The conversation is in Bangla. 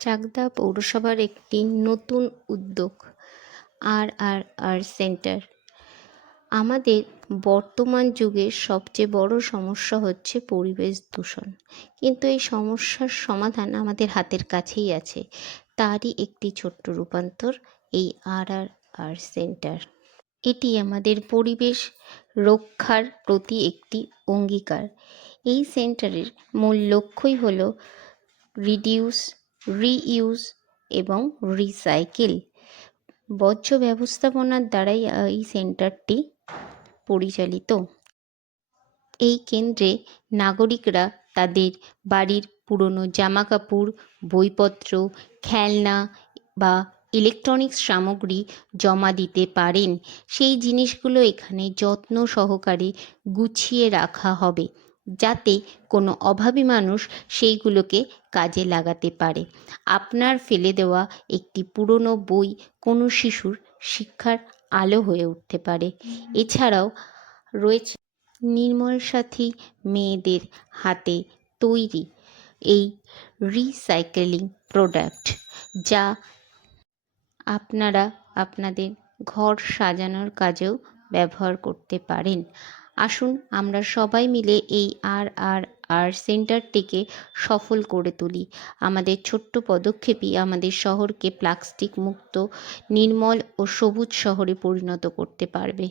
চাকদা পৌরসভার একটি নতুন উদ্যোগ আর সেন্টার। আমাদের বর্তমান যুগের সবচেয়ে বড় সমস্যা হচ্ছে পরিবেশ দূষণ, কিন্তু এই সমস্যার সমাধান আমাদের হাতের কাছেই আছে। তারই একটি ছোট্ট রূপান্তর এই আর সেন্টার। এটি আমাদের পরিবেশ রক্ষার প্রতি একটি অঙ্গীকার। এই সেন্টারের মূল লক্ষ্যই হল রিডিউস, রিইউজ এবং রিসাইকেল। বর্জ্য ব্যবস্থাপনার দ্বারাই এই সেন্টারটি পরিচালিত। এই কেন্দ্রে নাগরিকরা তাদের বাড়ির পুরনো জামাকাপড়, বইপত্র, খেলনা বা ইলেকট্রনিক্স সামগ্রী জমা দিতে পারেন। সেই জিনিসগুলো এখানে যত্ন সহকারে গুছিয়ে রাখা হবে, যাতে কোনো অভাবী মানুষ সেইগুলোকে কাজে লাগাতে পারে। আপনার ফেলে দেওয়া একটি পুরনো বই কোনো শিশুর শিক্ষার আলো হয়ে উঠতে পারে। এছাড়াও রয়েছে নির্মল সাথী মেয়েদের হাতে তৈরি এই রিসাইকেলিং প্রোডাক্ট, যা আপনারা আপনাদের ঘর সাজানোর কাজেও ব্যবহার করতে পারেন। আসুন আমরা সবাই মিলে এই আর সেন্টারটিকে সফল করে তুলি। আমাদের ছোট্ট পদক্ষেপই আমাদের শহরকে প্লাস্টিক মুক্ত, নির্মল ও সবুজ শহরে পরিণত করতে পারবে।